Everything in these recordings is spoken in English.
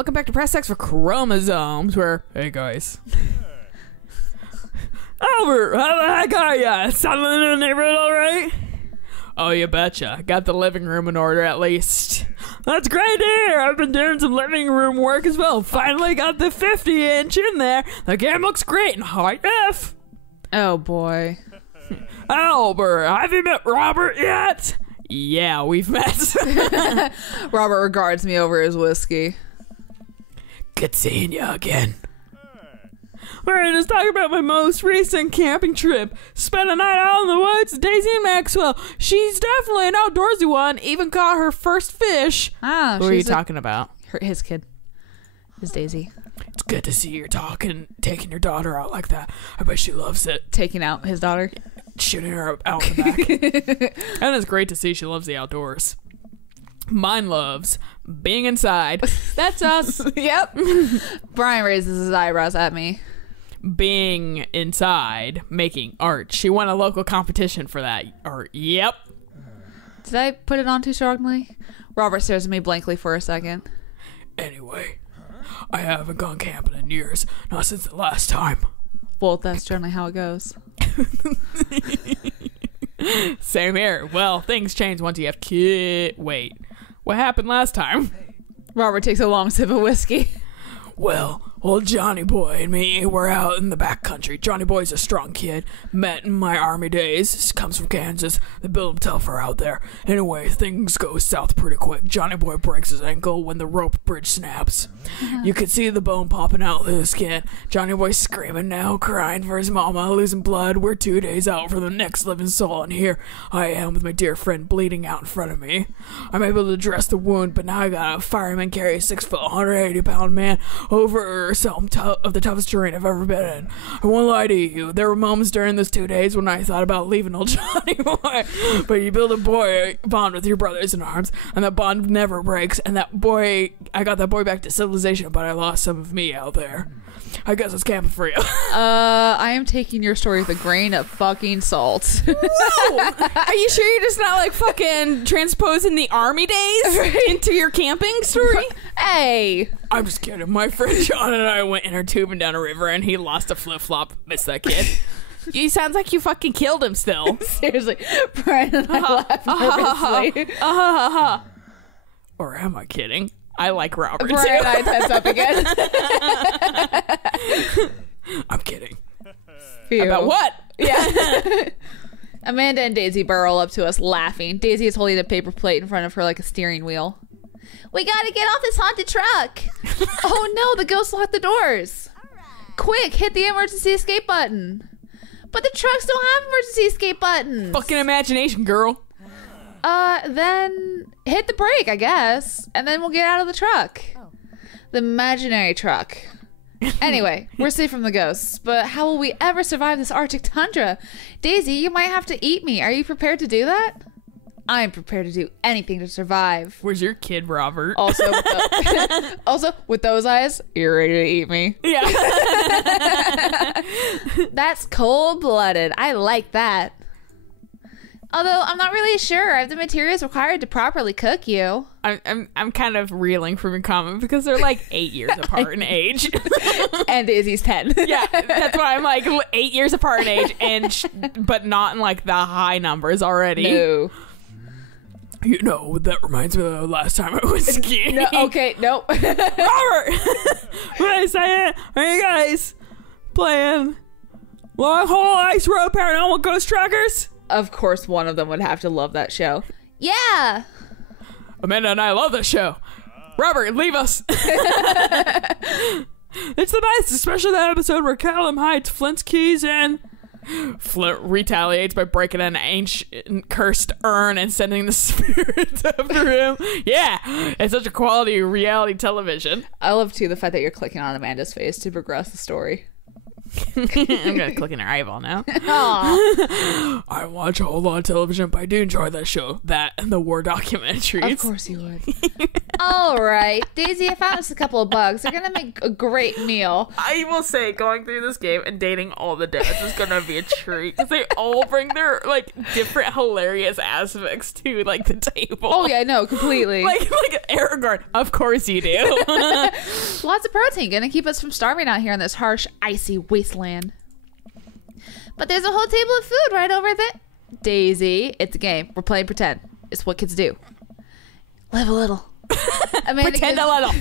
welcome back to Press X for Chromosomes, where, hey guys. Albert, how the heck are ya? Settling in the neighborhood alright? Oh, you betcha. Got the living room in order at least. That's great to hear. I've been doing some living room work as well. Finally got the 50-inch in there. The game looks great in high def. Oh boy. Albert, have you met Robert yet? Yeah, we've met. Robert regards me over his whiskey. Good seeing you again. Alright, let's talk about my most recent camping trip. Spent a night out in the woods with Daisy and Maxwell. She's definitely an outdoorsy one. Even caught her first fish. Ah, what are you talking about? His kid. His Daisy. It's good to see you're taking your daughter out like that. I bet she loves it. Taking out his daughter? Shooting her out in the back. And it's great to see she loves the outdoors. Mine loves being inside. That's us. Yep. Brian raises his eyebrows at me. Being inside, making art. She won a local competition for that art. Yep. Did I put it on too strongly? Robert stares at me blankly for a second. Anyway, I haven't gone camping in years. Not since the last time. Well, that's generally how it goes. Same here. Well, things change once you have Wait, what happened last time? Robert takes a long sip of whiskey. Well, old Johnny Boy and me were out in the back country. Johnny Boy's a strong kid. Met in my army days. Comes from Kansas. They build him tougher out there. Anyway, things go south pretty quick. Johnny Boy breaks his ankle when the rope bridge snaps. You could see the bone popping out through the skin. Johnny Boy's screaming now, crying for his mama, losing blood. We're 2 days out from the next living soul, and here I am with my dear friend bleeding out in front of me. I'm able to dress the wound, but now I got a fireman carry a 6 foot, 180-pound man over some of the toughest terrain I've ever been in. I won't lie to you, there were moments during those 2 days when I thought about leaving old Johnny Boy. But you build a bond with your brothers in arms, and that bond never breaks. And I got that boy back to civilization, but I lost some of me out there. I guess it's camping for you. I am taking your story with a grain of fucking salt. Whoa! Are you sure you're just not like fucking transposing the army days into your camping story? Hey! I'm just kidding. My friend John and I went inner tubing down a river and he lost a flip-flop. Missed that kid. You sounds like you fucking killed him still. Seriously. Brian and I laughed nervously. Or am I kidding? I like Robert Brian too. and I tense up again. I'm kidding. Phew. About what? Yeah. Amanda and Daisy burrow up to us laughing. Daisy is holding a paper plate in front of her like a steering wheel. We gotta get off this haunted truck. Oh no, the ghost locked the doors. Quick, hit the emergency escape button. But the trucks don't have emergency escape buttons. Fucking imagination, girl. Then hit the brake, I guess. And then we'll get out of the truck. The imaginary truck. Anyway, we're safe from the ghosts, but how will we ever survive this Arctic tundra? Daisy, you might have to eat me. Are you prepared to do that? I'm prepared to do anything to survive. Where's your kid, Robert? Also, with those eyes, you're ready to eat me. Yeah. That's cold-blooded. I like that. Although I'm not really sure I have the materials required to properly cook you. I'm kind of reeling from your comment because they're like 8 years apart in age. And Daisy's 10. Yeah, that's why I'm like 8 years apart in age, but not in like the high numbers already. No. You know, that reminds me of the last time I was skiing. No, okay, no. Robert! When I say it, are you guys playing Long Haul Ice Road Paranormal Ghost Trackers? Of course one of them would have to love that show. Yeah. Amanda and I love this show. Robert, leave us. It's the best, especially that episode where Callum hides Flint's keys and Flint retaliates by breaking an ancient cursed urn and sending the spirits after him. Yeah, it's such a quality reality television. I love too the fact that you're clicking on Amanda's face to progress the story. I'm gonna click in her eyeball now. Aww. I watch a whole lot of television, but I do enjoy that show, that and the war documentaries. Of course you would. All right, Daisy, I found us a couple of bugs. They're gonna make a great meal. I will say, going through this game and dating all the dads is gonna be a treat because they all bring their like different hilarious aspects to like the table. Oh yeah, no, completely. like Aragorn, of course you do. Lots of protein, gonna keep us from starving out here in this harsh, icy wasteland. But there's a whole table of food right over there. Daisy, it's a game. We're playing pretend. It's what kids do. Live a little. Pretend a little.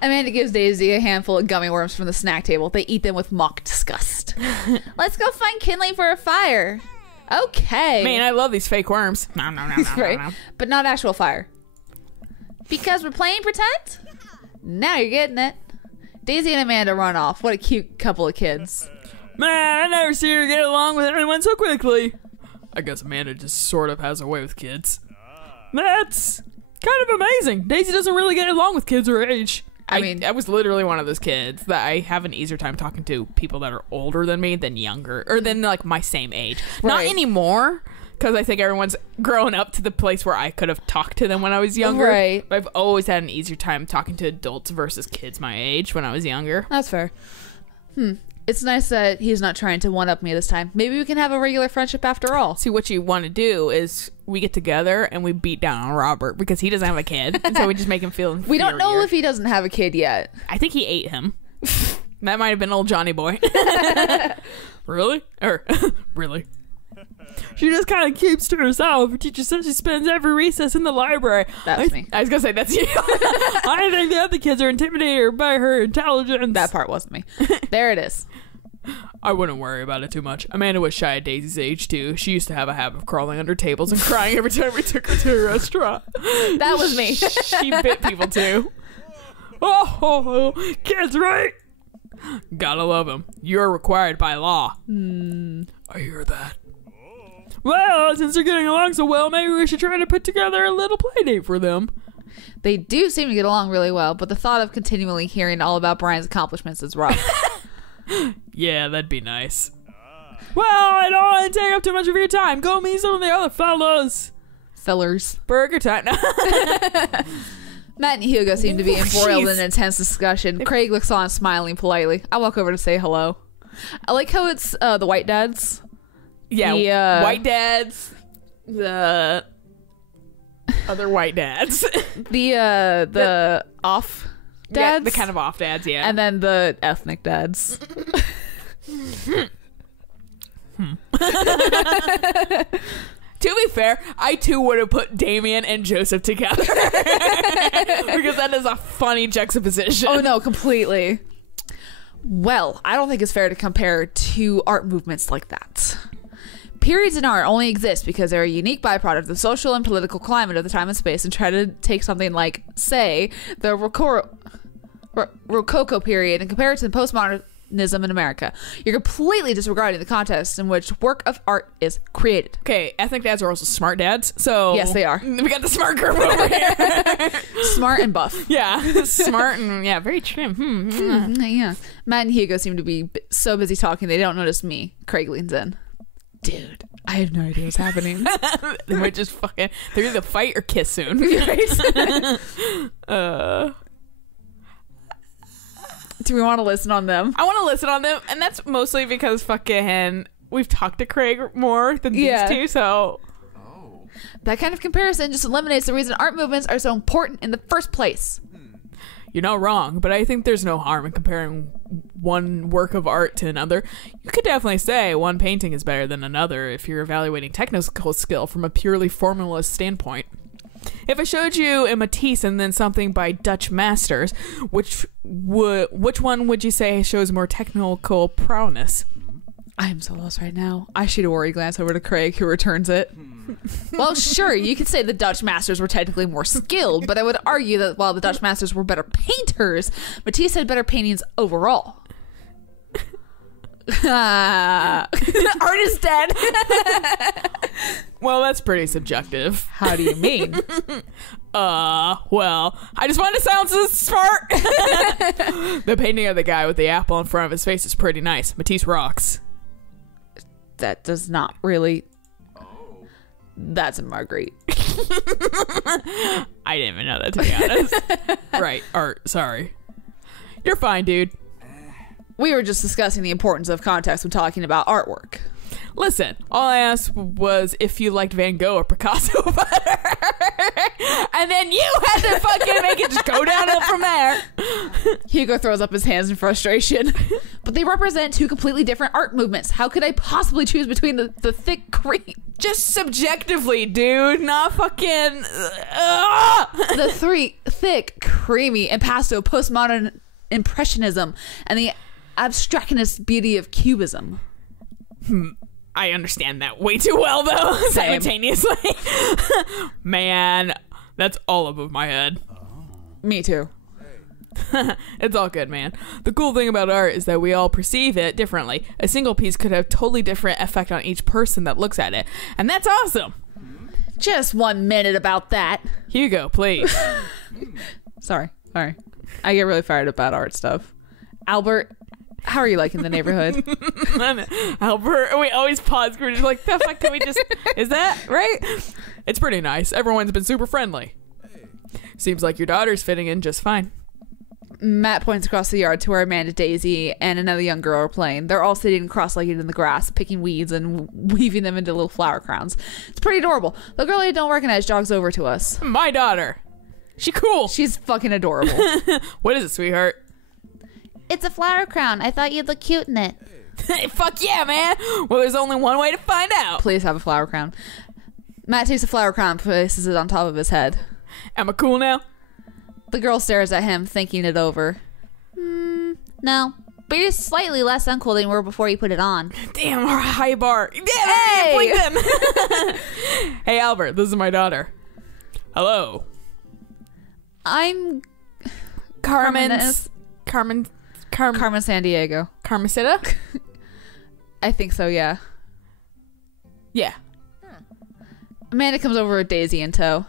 Amanda gives Daisy a handful of gummy worms from the snack table. They eat them with mock disgust. Let's go find kindling for a fire. Okay. Man, I love these fake worms. No. Right? But not actual fire. Because we're playing pretend? Now you're getting it. Daisy and Amanda run off. What a cute couple of kids. Man, I never see her get along with anyone so quickly. I guess Amanda just sort of has a way with kids. That's kind of amazing. Daisy doesn't really get along with kids her age. I mean, I was literally one of those kids that I have an easier time talking to people that are older than me than younger, or than like my same age. Right. Not anymore, because I think everyone's grown up to the place where I could have talked to them when I was younger. Right. But I've always had an easier time talking to adults versus kids my age when I was younger. That's fair. It's nice that he's not trying to one-up me this time. Maybe we can have a regular friendship after all. See, what you want to do is we get together and we beat down on Robert because he doesn't have a kid. And so we just make him feel inferior. We don't know if he doesn't have a kid yet. I think he ate him. That might have been old Johnny Boy. Really? Really? She just kind of keeps to herself. Her teacher says she spends every recess in the library. That's me. I was going to say, that's you. I think the other kids are intimidated by her intelligence. That part wasn't me. There it is. I wouldn't worry about it too much. Amanda was shy at Daisy's age, too. She used to have a habit of crawling under tables and crying every time we took her to a restaurant. That was me. She bit people, too. Oh, kids, right? Gotta love them. You're required by law. I hear that. Well, since they're getting along so well, maybe we should try to put together a little play date for them. They do seem to get along really well, but the thought of continually hearing all about Brian's accomplishments is rough. Yeah, that'd be nice. Well, I don't want to take up too much of your time. Go meet some of the other fellows. Fellers. Burger time. Matt and Hugo seem to be embroiled in an intense discussion. Craig looks on, smiling politely. I walk over to say hello. I like how it's the white dads. Yeah, the, white dads. The other white dads. the off dads. Yeah, the kind of off dads, yeah. And then the ethnic dads. To be fair, I too would have put Damien and Joseph together. Because that is a funny juxtaposition. Oh no, completely. Well, I don't think it's fair to compare two art movements like that. Periods in art only exist because they're a unique byproduct of the social and political climate of the time and space, and try to take something like, say, the Rococo period and compare it to postmodernism in America. You're completely disregarding the context in which work of art is created. Okay, ethnic dads are also smart dads, so... Yes, they are. We got the smart group over here. Smart and buff. Yeah, smart and, yeah, very trim. Yeah. Matt and Hugo seem to be so busy talking they don't notice me. Craig leans in. Dude, I have no idea what's happening. They might just fucking... They're either fight or kiss soon. Do we want to listen on them? I want to listen on them, and that's mostly because fucking we've talked to Craig more than these two, so... That kind of comparison just eliminates the reason art movements are so important in the first place. You're not wrong, but I think there's no harm in comparing one work of art to another. You could definitely say one painting is better than another if you're evaluating technical skill from a purely formalist standpoint. If I showed you a Matisse and then something by Dutch masters, which one would you say shows more technical prowess? I am so lost right now. I shoot a worried glance over to Craig, who returns it. Well, sure, you could say the Dutch masters were technically more skilled, but I would argue that while the Dutch masters were better painters, Matisse had better paintings overall. Art is dead. Well, that's pretty subjective. How do you mean? Well, I just wanted to sound so smart. The painting of the guy with the apple in front of his face is pretty nice. Matisse rocks. That does not really... That's a Marguerite. I didn't even know that, to be honest. Right, art, sorry. You're fine, dude. We were just discussing the importance of context when talking about artwork. Listen, all I asked was if you liked Van Gogh or Picasso better. And then you had to fucking make it just go downhill from there. Hugo throws up his hands in frustration. But they represent two completely different art movements. How could I possibly choose between the thick cream? Just subjectively, dude, not fucking... The thick, creamy, impasto postmodern impressionism and the abstractness beauty of cubism. I understand that way too well, though, simultaneously. Man, that's all above my head. Me too. It's all good, man. The cool thing about art is that we all perceive it differently. A single piece could have totally different effect on each person that looks at it. And that's awesome. Just 1 minute about that. Hugo, please. Sorry. I get really fired up about art stuff. Albert, how are you liking the neighborhood? Albert, we always pause. We're just like, the fuck can we just... Is that right? It's pretty nice. Everyone's been super friendly. Seems like your daughter's fitting in just fine. Matt points across the yard to where Amanda, Daisy, and another young girl are playing. They're all sitting cross-legged in the grass, picking weeds and weaving them into little flower crowns. It's pretty adorable. The girl you don't recognize jogs over to us. My daughter. She cool. She's fucking adorable. What is it, sweetheart? It's a flower crown. I thought you'd look cute in it. Fuck yeah, man. Well, there's only one way to find out. Please have a flower crown. Matt takes a flower crown and places it on top of his head. Am I cool now? The girl stares at him, thinking it over. No. But you're slightly less uncool than you were before you put it on. Damn, high bar. Damn, Hey! Hey, Albert, this is my daughter. Hello. I'm Carmen San Diego. Carmencita? I think so, yeah. Yeah. Amanda comes over with Daisy in tow.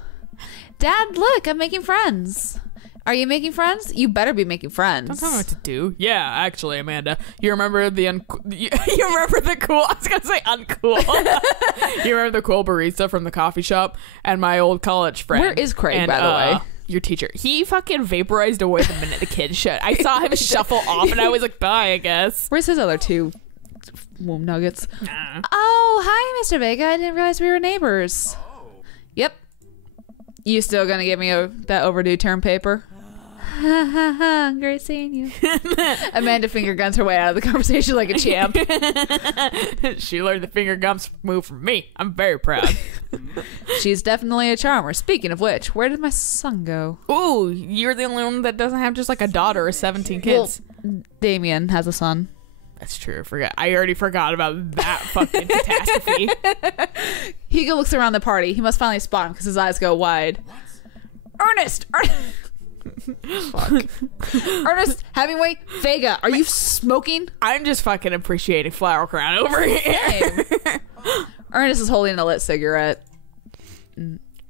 Dad, look, I'm making friends. Are you making friends? You better be making friends. Don't tell me what to do. Yeah, actually, Amanda. You remember the you remember the cool... I was going to say uncool. You remember the cool barista from the coffee shop? And my old college friend. Where is Craig, by the way? Your teacher. He fucking vaporized away the minute the kid shut. I saw him shuffle off and I was like, bye, I guess. Where's his other two womb nuggets? Oh, hi, Mr. Vega. I didn't realize we were neighbors. Oh. Yep. You still gonna give me that overdue term paper? Ha ha ha, great seeing you. Amanda finger guns her way out of the conversation like a champ. She learned the finger guns move from me. I'm very proud. She's definitely a charmer. Speaking of which, where did my son go? Ooh, you're the only one that doesn't have just like a daughter or 17 kids. Well, Damien has a son. That's true. I already forgot about that fucking catastrophe. Hugo looks around the party. He must finally spot him because his eyes go wide. Ernest! Fuck. Ernest Hemingway Vega, are you smoking? I'm just fucking appreciating Flower Crown over here. Ernest is holding a lit cigarette.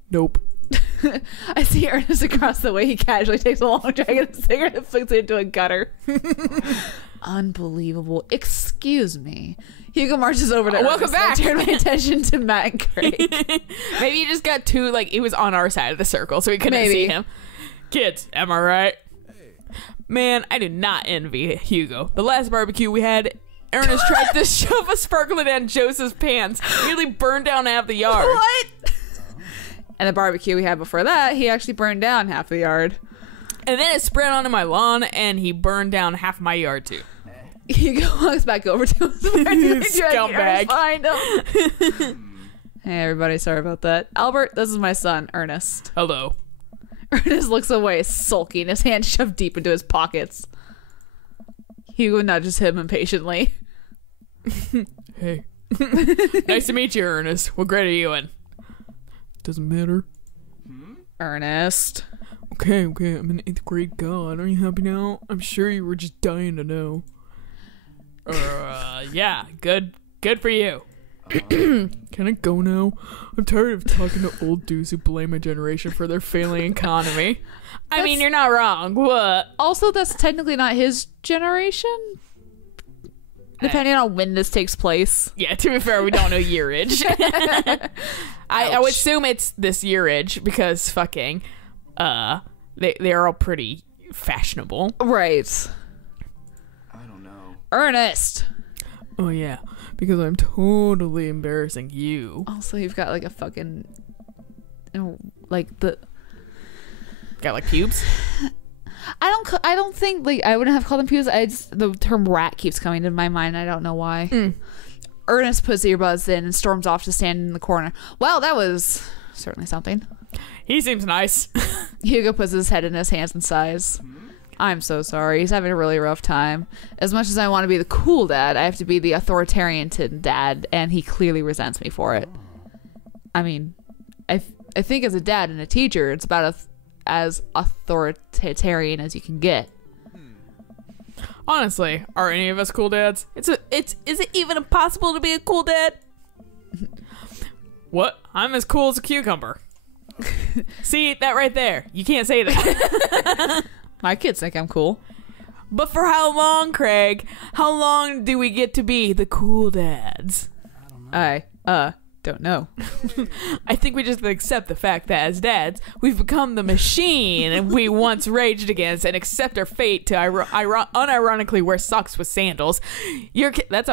Nope. I see Ernest across the way. He casually takes a long drag of the cigarette and flicks it into a gutter. Unbelievable. Excuse me. Hugo marches over to welcome back. Turn my attention to Matt and Craig. Maybe you just got too, like, he was on our side of the circle, so we couldn't see him. Kids, am I right? Man, I do not envy Hugo. The last barbecue we had, Ernest tried to shove a sparkler down Joseph's pants. Nearly burned down half the yard. What? And the barbecue we had before that, he actually burned down half the yard. And then it spread onto my lawn, and he burned down half my yard, too. Hugo walks back over to his scumbag. Find him. Hey, everybody, sorry about that. Albert, this is my son, Ernest. Hello. Ernest looks away, sulking, his hands shoved deep into his pockets. Hugo nudges him impatiently. Hey. Nice to meet you, Ernest. What grade are you in? Doesn't matter. Ernest. Okay, I'm in 8th grade. God, are you happy now? I'm sure you were just dying to know. Yeah, good for you. Can I go now? I'm tired of talking to old dudes who blame my generation for their failing economy. I mean, you're not wrong. What? Also, that's technically not his generation. depending on when this takes place. Yeah, to be fair, we don't know yearage. I would assume it's this yearage because fucking they're all pretty fashionable. Right. I don't know. Ernest. Oh yeah, because I'm totally embarrassing you. Also, you've got like a fucking, like the. Got like pubes. I don't think like I wouldn't have called them pubes. The term rat keeps coming to my mind. I don't know why. Ernest puts earbuds in and storms off to stand in the corner. Well, that was certainly something. He seems nice. Hugo puts his head in his hands and sighs. I'm so sorry. He's having a really rough time. As much as I want to be the cool dad, I have to be the authoritarian dad, and he clearly resents me for it. I mean, I think as a dad and a teacher, it's about as authoritarian as you can get. Honestly, are any of us cool dads? Is it even possible to be a cool dad? What? I'm as cool as a cucumber. See, that right there. You can't say that. My kids think I'm cool. But for how long, Craig? How long do we get to be the cool dads? I don't know. I think we just accept the fact that as dads, we've become the machine we once raged against and accept our fate to unironically wear socks with sandals. That's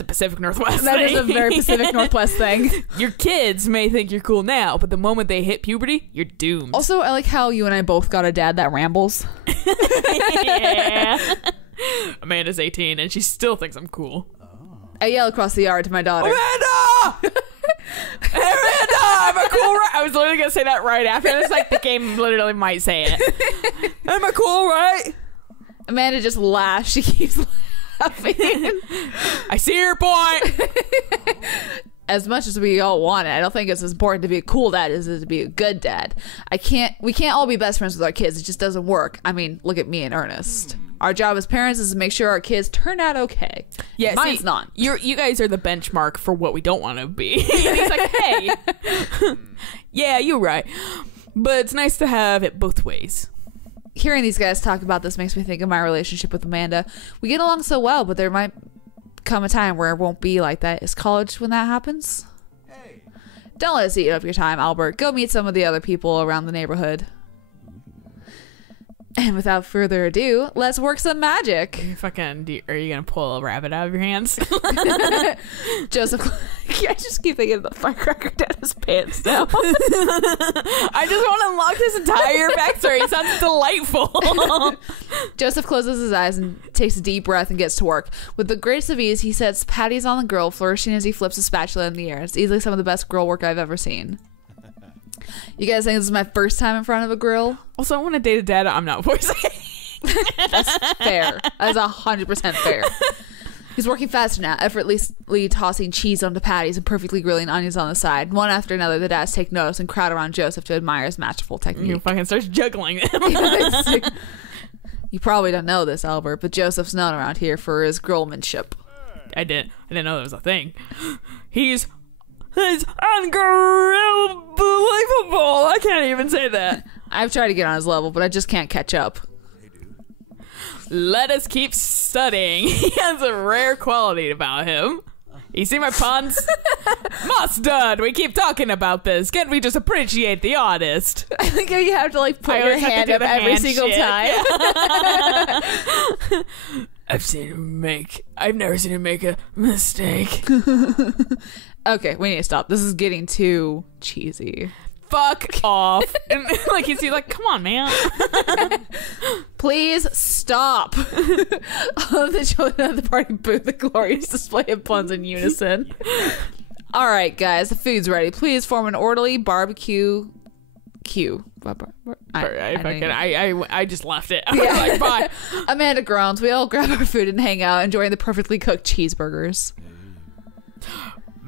a Pacific Northwest That thing. is a very Pacific Northwest thing. Your kids may think you're cool now, but the moment they hit puberty, you're doomed. Also, I like how you and I both got a dad that rambles. Yeah. Amanda's 18 and she still thinks I'm cool. I yell across the yard to my daughter. Amanda! Amanda! I'm a cool right? I was literally going to say that right after. It's like the game literally might say it. Am I cool, right? Amanda just laughs. She keeps laughing. I see your point. As much as we all want it, I don't think it's as important to be a cool dad as it is to be a good dad. We can't all be best friends with our kids. It just doesn't work. I mean, look at me and Ernest. Our job as parents is to make sure our kids turn out okay. Yeah, mine's see, not. You guys are the benchmark for what we don't want to be. And he's like, hey, yeah, you're right. But it's nice to have it both ways. Hearing these guys talk about this makes me think of my relationship with Amanda. We get along so well, but there might come a time where it won't be like that. Is college when that happens? Hey. Don't let us eat up your time, Albert. Go meet some of the other people around the neighborhood. And without further ado, let's work some magic. Are you going to pull a rabbit out of your hands? Joseph, I just keep thinking of the firecracker down his pants now. I just want to unlock this entire backstory. It sounds delightful. Joseph closes his eyes and takes a deep breath and gets to work. With the greatest of ease, he sets patties on the grill, flourishing as he flips a spatula in the air. It's easily some of the best grill work I've ever seen. You guys think this is my first time in front of a grill? Also, I want to date a dad I'm not voicing. That's fair. That's 100% fair. He's working faster now, effortlessly tossing cheese onto patties and perfectly grilling onions on the side. One after another, the dads take notice and crowd around Joseph to admire his masterful technique. You fucking starts juggling them. You probably don't know this, Albert, but Joseph's known around here for his grillmanship. I didn't know that was a thing. He's unbelievable. I can't even say that. I've tried to get on his level, but I just can't catch up. Let us keep studying. He has a rare quality about him. You see my puns? Mustard, we keep talking about this. Can't we just appreciate the artist? I think you have to like put your hand up every single time. I've never seen him make a mistake. Okay, we need to stop. This is getting too cheesy. Fuck off. And like he's like, come on, man. Please stop. All of the children at the party boo the glorious display of puns in unison. All right, guys, the food's ready. Please form an orderly barbecue queue. I just left it. I Yeah. was like, bye. Amanda groans. We all grab our food and hang out, enjoying the perfectly cooked cheeseburgers.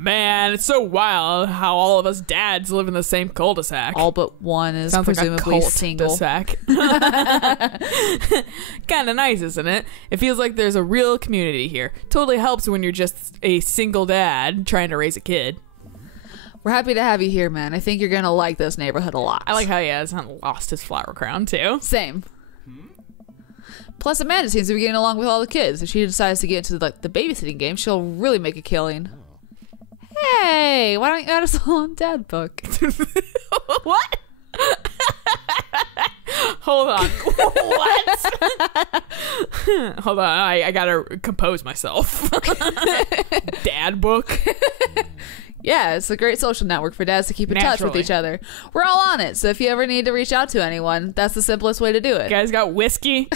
Man, it's so wild how all of us dads live in the same cul-de-sac. All but one is Sounds presumably like a single. Kind of nice, isn't it? It feels like there's a real community here. Totally helps when you're just a single dad trying to raise a kid. We're happy to have you here, man. I think you're gonna like this neighborhood a lot. I like how he hasn't lost his flower crown, too. Same. Plus, Amanda seems to be getting along with all the kids. If she decides to get into like the babysitting game, she'll really make a killing. Hey, why don't you add us all on Dad Book? What? Hold on. What? Hold on. I gotta compose myself. Dad Book. Yeah, it's a great social network for dads to keep in touch with Naturally. each other. We're all on it, so if you ever need to reach out to anyone, that's the simplest way to do it. You guys got whiskey?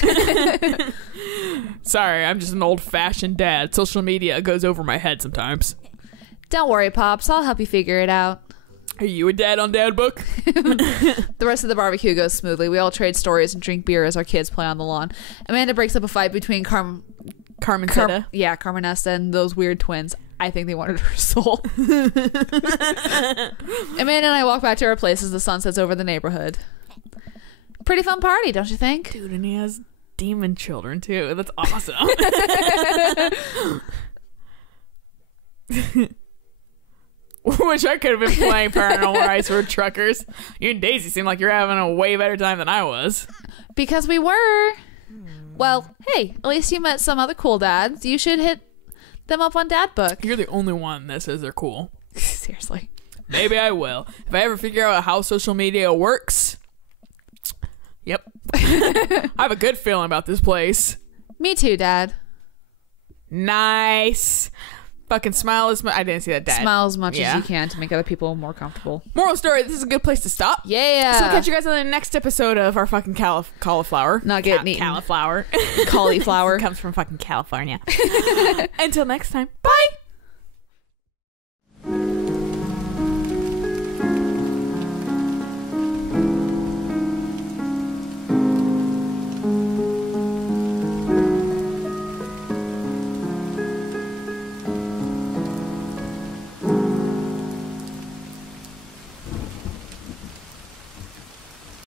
Sorry, I'm just an old-fashioned dad. Social media goes over my head sometimes. Don't worry, Pops. I'll help you figure it out. Are you a dad on Dad Book? The rest of the barbecue goes smoothly. We all trade stories and drink beer as our kids play on the lawn. Amanda breaks up a fight between Carmencita. Carmenesta and those weird twins. I think they wanted her soul. Amanda and I walk back to our place as the sun sets over the neighborhood. Pretty fun party, don't you think? Dude, and he has demon children, too. That's awesome. Wish I could have been playing Paranormal Iceberg Truckers. You and Daisy seem like you're having a way better time than I was. Because we were. Well, hey, at least you met some other cool dads. You should hit them up on Dad Book. You're the only one that says they're cool. Seriously. Maybe I will. If I ever figure out how social media works. Yep. I have a good feeling about this place. Me too, Dad. Nice. Fucking smile as much. I didn't see that, Dad. Smile as much as Yeah. you can to make other people more comfortable. Moral story, this is a good place to stop. Yeah. So we'll catch you guys on the next episode of our fucking cauliflower. Not getting eaten. Cauliflower. Cauliflower. Comes from fucking California. Until next time. Bye.